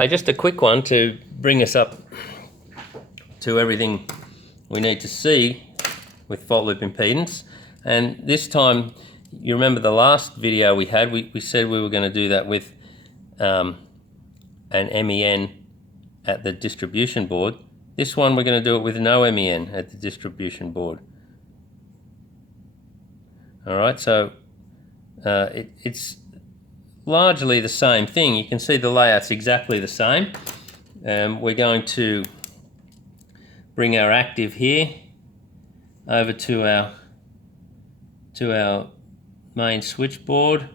Okay, just a quick one to bring us up to everything we need to see with fault loop impedance. And this time, you remember the last video we had, we said we were going to do that with an MEN at the distribution board. This one we're going to do it with no MEN at the distribution board. Alright, so it's largely the same thing. You can see the layout's exactly the same. We're going to bring our active here over to our main switchboard.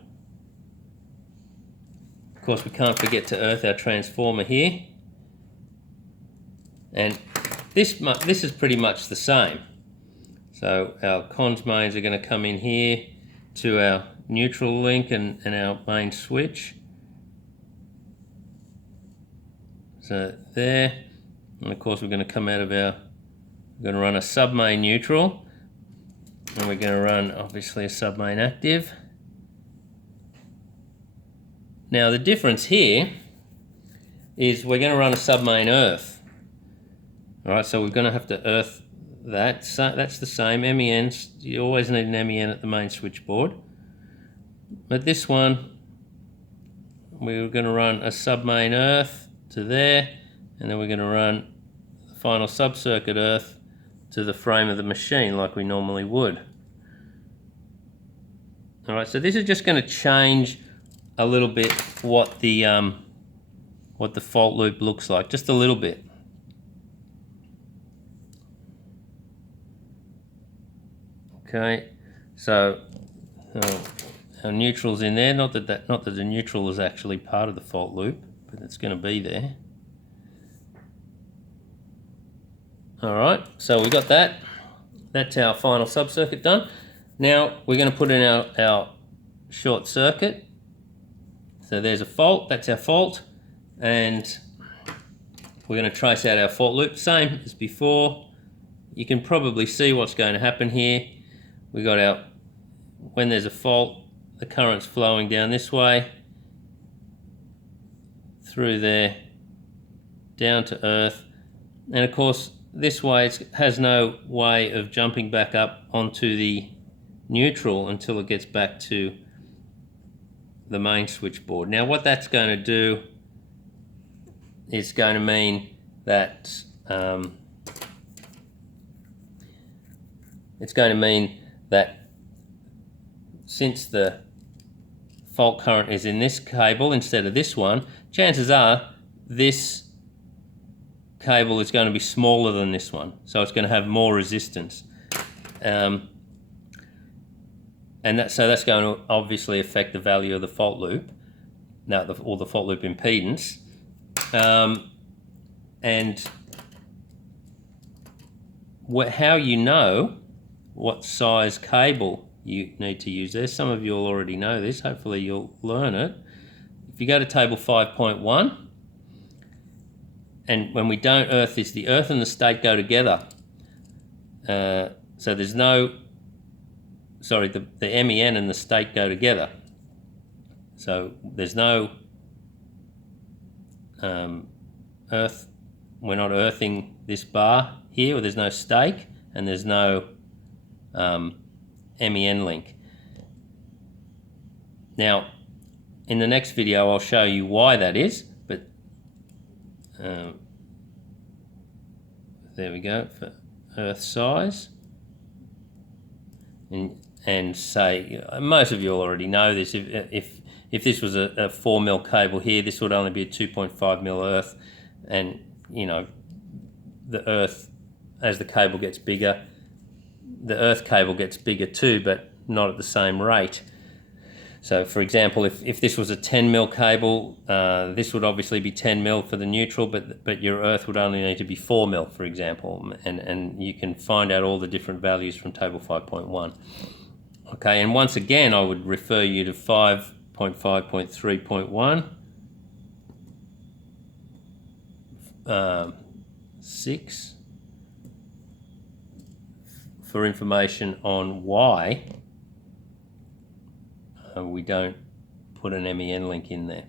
Of course, we can't forget to earth our transformer here. And this is pretty much the same. So our cons mains are going to come in here to our neutral link and our main switch. So there, and of course we're going to come out of we're going to run a sub-main neutral, and we're going to run obviously a sub-main active. Now the difference here is we're going to run a sub-main earth. Alright, so we're going to have to earth that. So that's the same, MENs, you always need an MEN at the main switchboard. But this one, we're going to run a sub-main earth to there, and then we're going to run the final sub-circuit earth to the frame of the machine like we normally would. Alright, so this is just going to change a little bit what the fault loop looks like, just a little bit. Okay, so our neutral's in there. Not that the neutral is actually part of the fault loop, but it's going to be there. All right, so we got that. That's our final sub-circuit done. Now we're going to put in our short circuit. So there's a fault. That's our fault, and we're going to trace out our fault loop, same as before. You can probably see what's going to happen here. We got when there's a fault, the current's flowing down this way, through there, down to earth, and of course this way it has no way of jumping back up onto the neutral until it gets back to the main switchboard. Now what that's going to do is going to mean that since the fault current is in this cable instead of this one, chances are this cable is going to be smaller than this one, so it's going to have more resistance, and so that's going to obviously affect the value of the fault loop, or the fault loop impedance, and how you know what size cable you need to use. There's some of you will already know this, hopefully you'll learn it. If you go to table 5.1, and when we don't earth this, the earth and the state go together. So there's no, sorry, the MEN and the state go together. So there's no earth, we're not earthing this bar here, or there's no stake, and there's no MEN link. Now, in the next video, I'll show you why that is, but there we go, for earth size. And say, most of you already know this, if this was a 4mm cable here, this would only be a 2.5mm earth, and you know, the earth, as the cable gets bigger, the earth cable gets bigger too, but not at the same rate. So for example, if this was a 10mm cable, this would obviously be 10mm for the neutral, but your earth would only need to be 4mm, for example, and you can find out all the different values from table 5.1. Okay, and once again I would refer you to 5.5.3.1, 6, for information on why we don't put an MEN link in there.